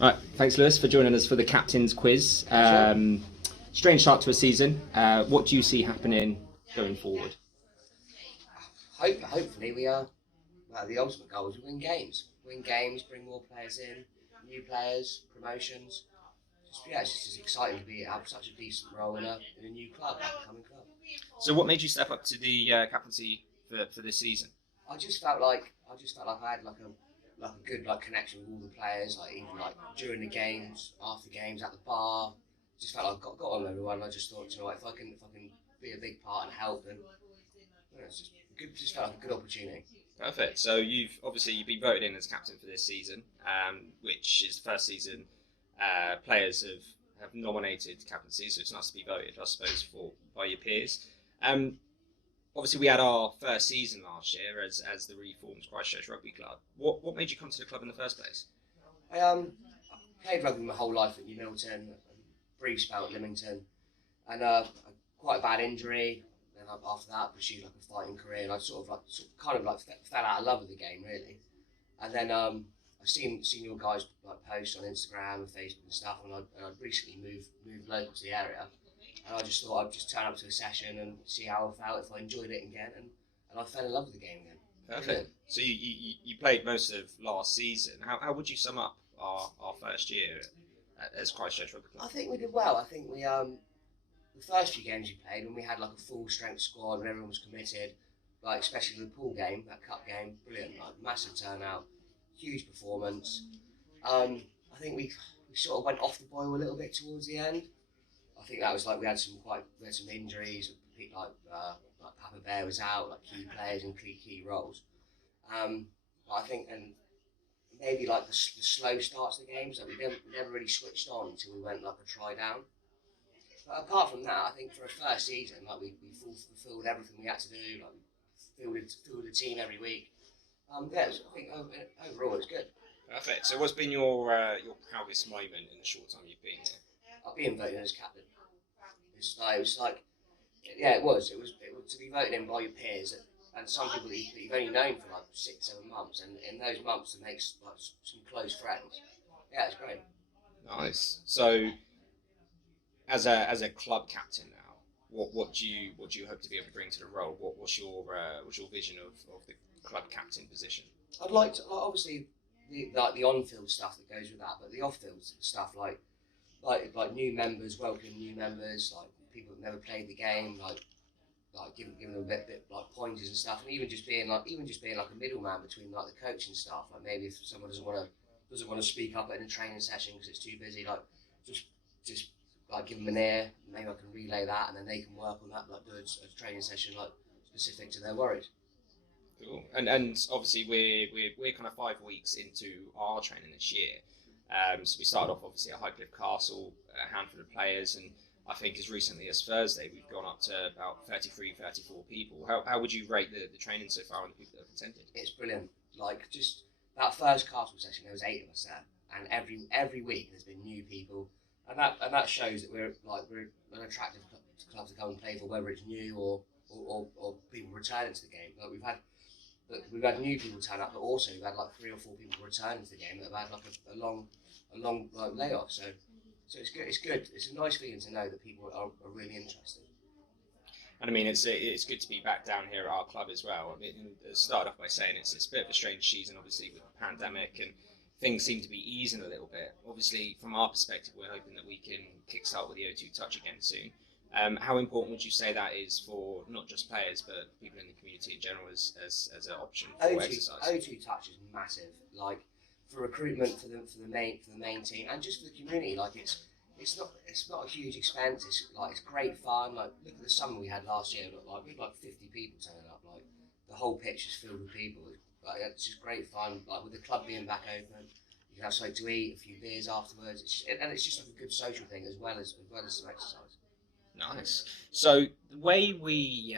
Right, thanks, Lewis, for joining us for the captain's quiz. Strange start to a season. What do you see happening going forward? Hopefully, we are. Well, the ultimate goal is win games. Win games, bring more players in, new players, promotions. It's just exciting to have such a decent role in a new club, up and coming club. So, what made you step up to the captaincy for this season? I had like a good connection with all the players, like even like during the games, after games, at the bar. Just felt like I got on with everyone. And I just thought, you know, if I can be a big part and help, then it's just good. Just felt like a good opportunity. Perfect. So you've been voted in as captain for this season, which is the first season players have nominated captaincy. So it's nice to be voted, I suppose, by your peers. Obviously, we had our first season last year as the reformed Christchurch Rugby Club. What made you come to the club in the first place? I played rugby my whole life at New Milton, a brief spell at Lymington, and quite a bad injury. Then after that, I pursued like a fighting career, and I kind of fell out of love with the game really. And then I've seen your guys like post on Instagram and Facebook and stuff, and I recently moved local to the area. And I just thought I'd just turn up to a session and see how I felt, if I enjoyed it again, and I fell in love with the game again. Perfect. Brilliant. So you played most of last season. How would you sum up our first year as Christchurch Rugby Club? I think we did well. I think we the first few games we played, when we had like a full strength squad and everyone was committed, like especially the pool game, that cup game, brilliant, like massive turnout, huge performance. I think we sort of went off the boil a little bit towards the end. I think that was like we had some injuries. Like Papa Bear was out, like key players in key roles. I think and maybe like the slow starts of the games that we never really switched on until we went like a try down. But apart from that, I think for a first season, like we fulfilled everything we had to do. Like we fielded the team every week. I think overall it's good. Perfect. So what's been your proudest moment in the short time you've been here? I've been voted as captain. It was to be voted in by your peers and some people that you've only known for like 6-7 months, and in those months to make like some close friends. Yeah, it's great. Nice. So, as a club captain now, what do you hope to be able to bring to the role? What's your vision of the club captain position? I'd like to obviously the on-field stuff that goes with that, but the off-field stuff like new members, welcoming new members, like people that never played the game, like giving them a bit like pointers and stuff, and even just being like a middleman between like the coach and staff. Like maybe if someone doesn't want to speak up in a training session because it's too busy, like just like give them an ear. Maybe I can relay that, and then they can work on that, like do a training session like specific to their worries. Cool. And obviously we're kind of 5 weeks into our training this year. So we started off obviously at Highcliffe Castle, a handful of players, and I think as recently as Thursday we've gone up to about 33, 34 people. How would you rate the training so far and the people that have attended? It's brilliant. Like just that first Castle session, there was 8 of us there, and every week there's been new people, and that shows that we're an attractive club to come and play for, whether it's new or people returning to the game. Like we've had new people turn up, but also we've had like 3 or 4 people returning to the game that have had like a long like layoff. So it's good. It's good. It's a nice feeling to know that people are really interested. And I mean, it's good to be back down here at our club as well. I mean, start off by saying it's a bit of a strange season, obviously with the pandemic, and things seem to be easing a little bit. Obviously, from our perspective, we're hoping that we can kickstart with the O2 Touch again soon. How important would you say that is for not just players but people in the community in general as an option for exercise? O2 Touch is massive, like for recruitment for the main team and just for the community. Like it's not a huge expense. It's great fun. Like look at the summer we had last year. We had like 50 people turning up. Like the whole pitch is filled with people. Like it's just great fun. Like with the club being back open, you can have something to eat, a few beers afterwards. It's just like a good social thing as well as some exercise. Nice. So the way we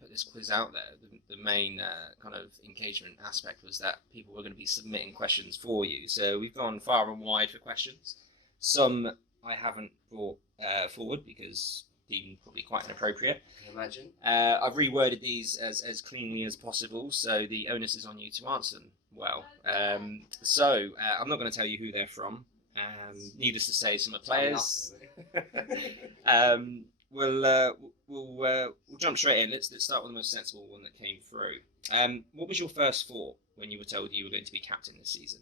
put this quiz out there, the main kind of engagement aspect was that people were going to be submitting questions for you. So we've gone far and wide for questions. Some I haven't brought forward because deemed probably quite inappropriate. I can imagine. I've reworded these as cleanly as possible, so the onus is on you to answer them well. I'm not going to tell you who they're from. Needless to say, some of the players. We'll jump straight in. Let's start with the most sensible one that came through. What was your first thought when you were told you were going to be captain this season?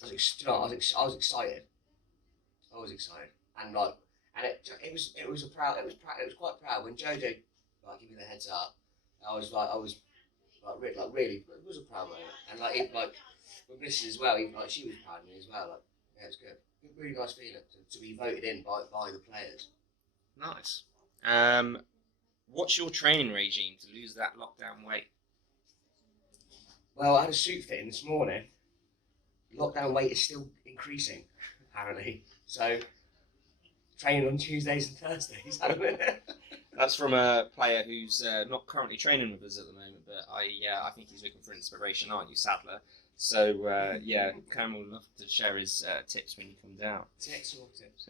I was excited. I was excited, and it was quite proud when Jojo gave me the heads up. I was really, it was a proud moment, and with Mrs. as well, even she was proud of me as well. Yeah, it's good. Really nice feeling to be voted in by the players. Nice. What's your training regime to lose that lockdown weight? Well, I had a suit fitting this morning. Lockdown weight is still increasing, apparently. So, training on Tuesdays and Thursdays. That's from a player who's not currently training with us at the moment, but I think he's looking for inspiration, aren't you, Sadler? So, Kurm will love to share his tips when you come down. Tips or tips?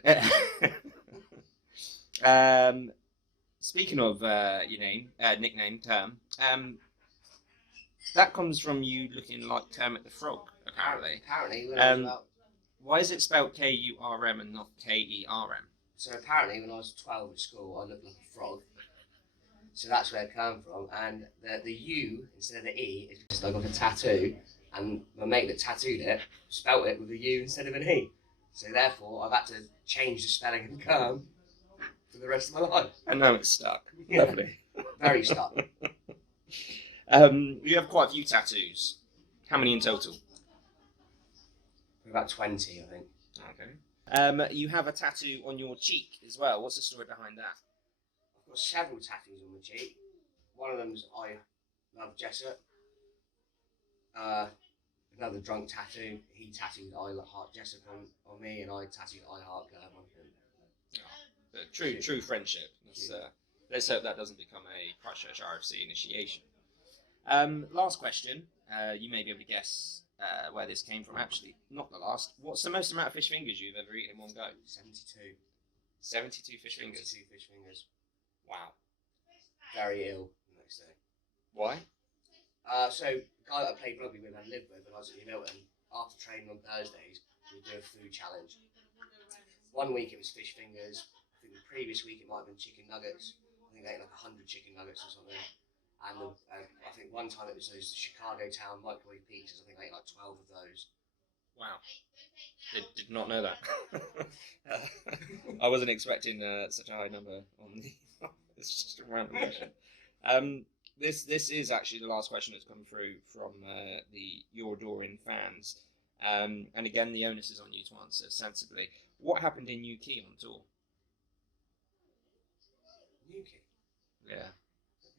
Speaking of your nickname, Kurm, that comes from you looking like Kermit the Frog, apparently. Apparently, when I was about... Why is it spelled Kurm and not Kerm? So apparently, when I was 12 at school, I looked like a frog. So that's where it came from. And the U instead of the E is just like a tattoo. And my mate that tattooed it spelt it with a U instead of an E. So therefore, I've had to change the spelling of Kurm for the rest of my life. And now it's stuck. Yeah. Lovely. Very stuck. You have quite a few tattoos. How many in total? About 20, I think. Okay. You have a tattoo on your cheek as well. What's the story behind that? I've got several tattoos on my cheek. One of them's I love Jessup. Another drunk tattoo. He tattooed I heart Jessup on me, and I tattooed I heart Kurm on him. True friendship. Let's hope that doesn't become a Christchurch RFC initiation. Last question. You may be able to guess where this came from. Actually, not the last. What's the most amount of fish fingers you've ever eaten in one go? 72. 72 fish fingers? 72 fish fingers. Wow. Very ill the next day. Why? So, the guy that I played rugby with and lived with when I was at Milton, after training on Thursdays, we'd do a food challenge. 1 week it was fish fingers. I think the previous week it might have been chicken nuggets. I think I ate like 100 chicken nuggets or something. And I think one time it was those Chicago Town microwave pizzas. I think I ate like 12 of those. Wow. Did not know that. I wasn't expecting such a high number on the... It's just a random question. This is actually the last question that's come through from your adoring fans. And again, the onus is on you to answer sensibly. What happened in Newquay on tour? Newquay? Yeah.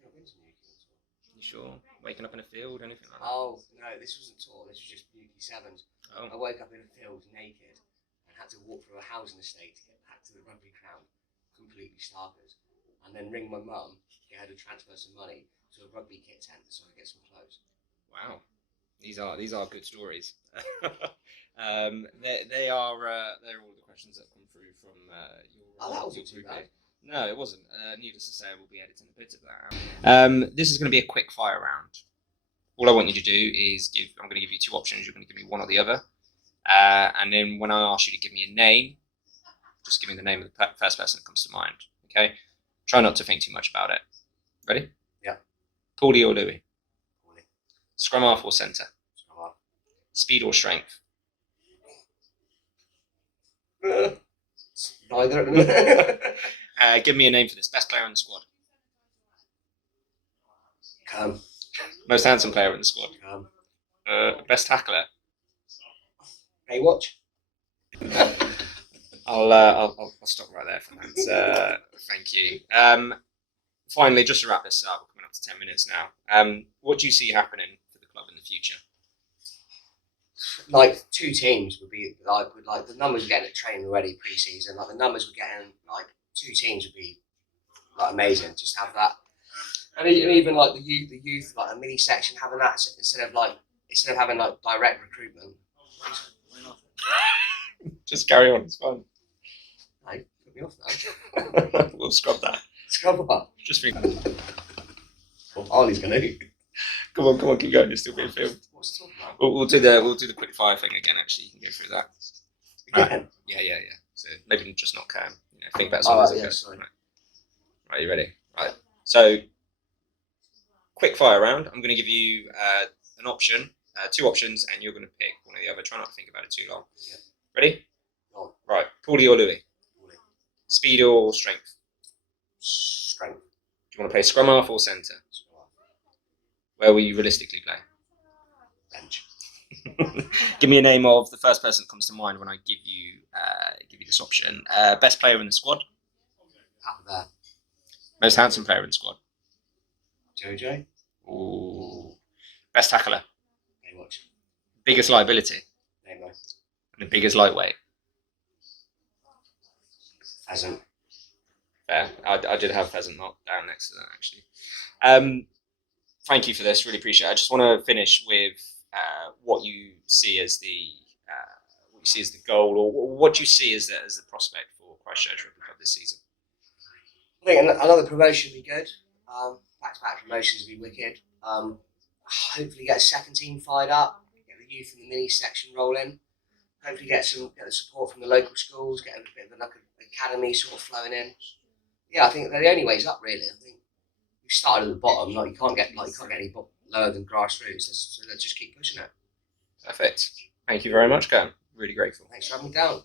I've been to Newquay on tour. You sure? Waking up in a field, anything like that? Oh, no, this wasn't tour. This was just Newquay Sevens. Oh. I woke up in a field naked and had to walk through a housing estate to get back to the rugby ground, completely starkers. And then ring my mum, get her to transfer some money to a rugby kit tent so I could get some clothes. Wow, these are good stories. They're all the questions that come through from your. That wasn't too bad. No, it wasn't. Needless to say, we'll be editing a bit of that out. This is going to be a quick fire round. All I want you to do is I'm going to give you two options. You're going to give me one or the other, and then when I ask you to give me a name, just give me the name of the first person that comes to mind. Okay. Try not to think too much about it. Ready? Yeah. Paulie or Louis? Paulie. Scrum half or centre? Scrum half. Speed or strength? Neither. Give me a name for this. Best player in the squad? Kurm. Most handsome player in the squad? Kurm. Best tackler? Baywatch. I'll stop right there for that. Thank you. Finally, just to wrap this up, we're coming up to 10 minutes now. What do you see happening for the club in the future? Like 2 teams would be like the numbers we're getting at training already pre-season. Like the numbers we're getting, like 2 teams would be like amazing. Just have that, and even like the youth, like a mini section having that instead of having like direct recruitment. Why not? Just carry on. It's fine. Hey, put me off now. We'll scrub that. Scrub up. Just think. Well, Ollie's going to. Come on, keep going. You're still being filmed. What's the talk about? We'll do the quick fire thing again. Actually, you can go through that. Again? Yeah. So maybe just not Kurm. Think about Oh, something. right, yeah, sorry. Right, you ready? Right. So, quick fire round. I'm going to give you an option, two options, and you're going to pick one or the other. Try not to think about it too long. Yeah. Ready? Go Right. Paulie or Louis? on. Speed or strength? Strength. Do you want to play scrum half or centre? Where will you realistically play? Bench. Give me a name of the first person that comes to mind when I give you this option. Best player in the squad? Up there. Most handsome player in the squad? Jojo. Ooh. Best tackler? Watch. Biggest liability? Nemo. And the biggest lightweight? Pheasant. Fair. I did have Pheasant marked down next to that, actually. Thank you for this. Really appreciate it. I just want to finish with what you see as the goal, or what do you see as the prospect for Christchurch Rugby Club this season? I think another promotion would be good. Back-to-back promotions would be wicked. Hopefully get a second team fired up, get the youth in the mini section rolling. Hopefully get the support from the local schools, get a bit of an academy sort of flowing in. Yeah, I think they're the only ways up really. I think we started at the bottom, you can't get any lower than grassroots. So let's just keep pushing it. Perfect. Thank you very much, Kurm. Really grateful. Thanks for having me down.